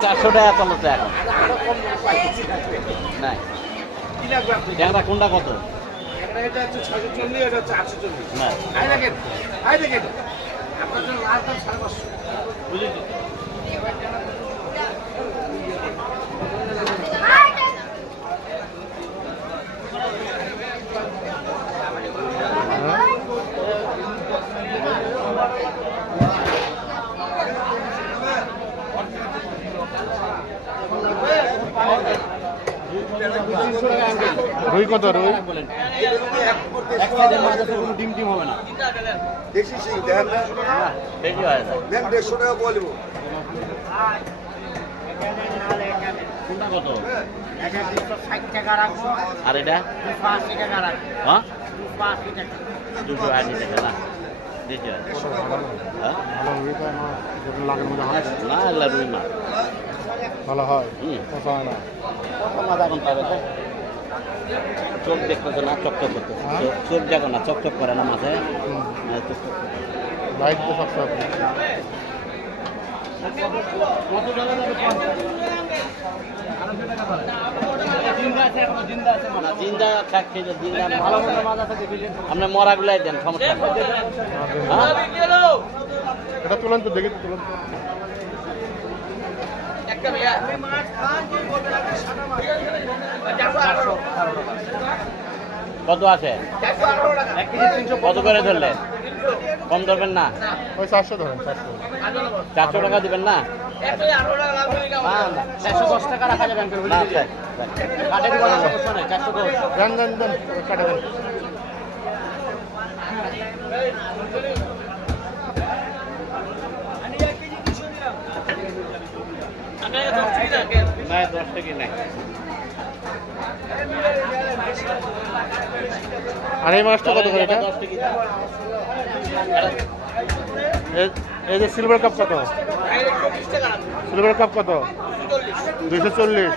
400 টাকা চলছে এখন নাই ট্যাংরা কোনটা কত এটা হচ্ছে 640, এটা হচ্ছে 840। না আই দেখেন আপনার জন্য লাস্ট দাম 550 বুঝেছি। রুই কত রুই এক সাইডের মাঝে তো কোনো ডিম হবে না দেশি সিং দেখেন না বেশি হয়ে যায় দেন 150 টাকা বলবো কোনটা কত এটা 260 টাকা রাখবো আর এটা 280 টাকা রাখবো। হ্যাঁ 280 টাকা 280 টাকা না দিতে হয় হ্যাঁ ভালো রুই তো আমার যেগুলো লাগের মধ্যে হয় না এগুলা রুই মাছ ভালো হয় হুম পচা হয় না কত মাছ এখন পাবে তো চোখ দেখতেছে না চকচক করতেছে হ্যাঁ? চোখ দেখো না চকচক করে না মাছে হুম। হ্যাঁ, চকচক করে। লাইট তো সবসময় না, জিন্দা খাচ্ছে যে জিন্দা ভালো মন্দ মাছ আছে দেখি আপনি মরাগুলাই দেন সমস্যা নেই হ্যাঁ? এটা তুলেন তো দেখি তো তুলেন তো। কত আছে কত করে ধরলে কম ধরবেন না ওই 400 ধরেন 400 400 টাকা দিবেন না 410 টাকা রাখা যাবে না স্যার কাটে দিব না সমস্যা নাই 410। দেন দেন দেন কাটে দেন না 10 টাকা নাই আর এই মাছটা কত করে এটা 10 টাকা এই যে সিলভার কাপ কত সিলভার কাপ কত 240